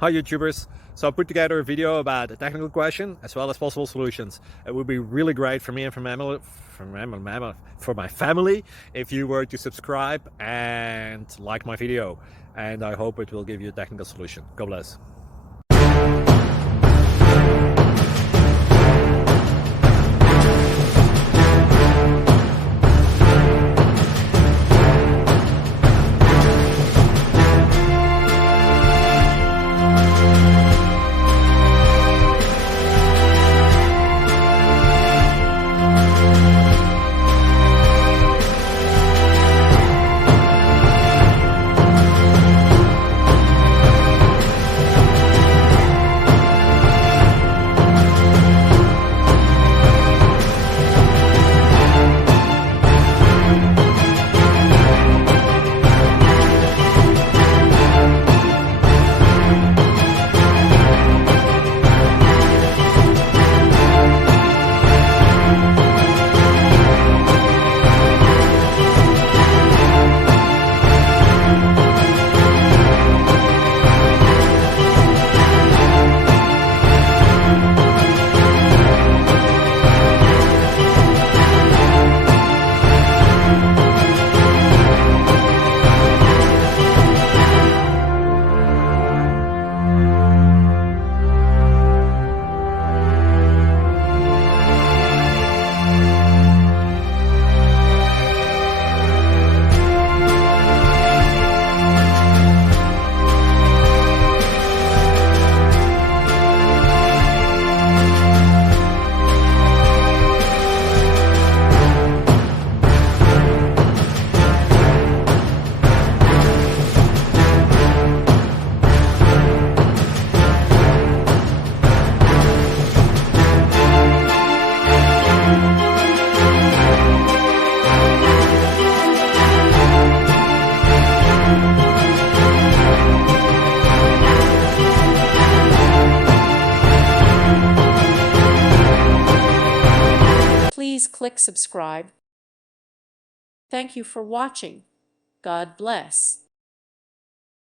Hi YouTubers. So I put together a video about a technical question as well as possible solutions. It would be really great for me and for my family if you were to subscribe and like my video, and I hope it will give you a technical solution. God bless. Please click subscribe. Thank you for watching. God bless.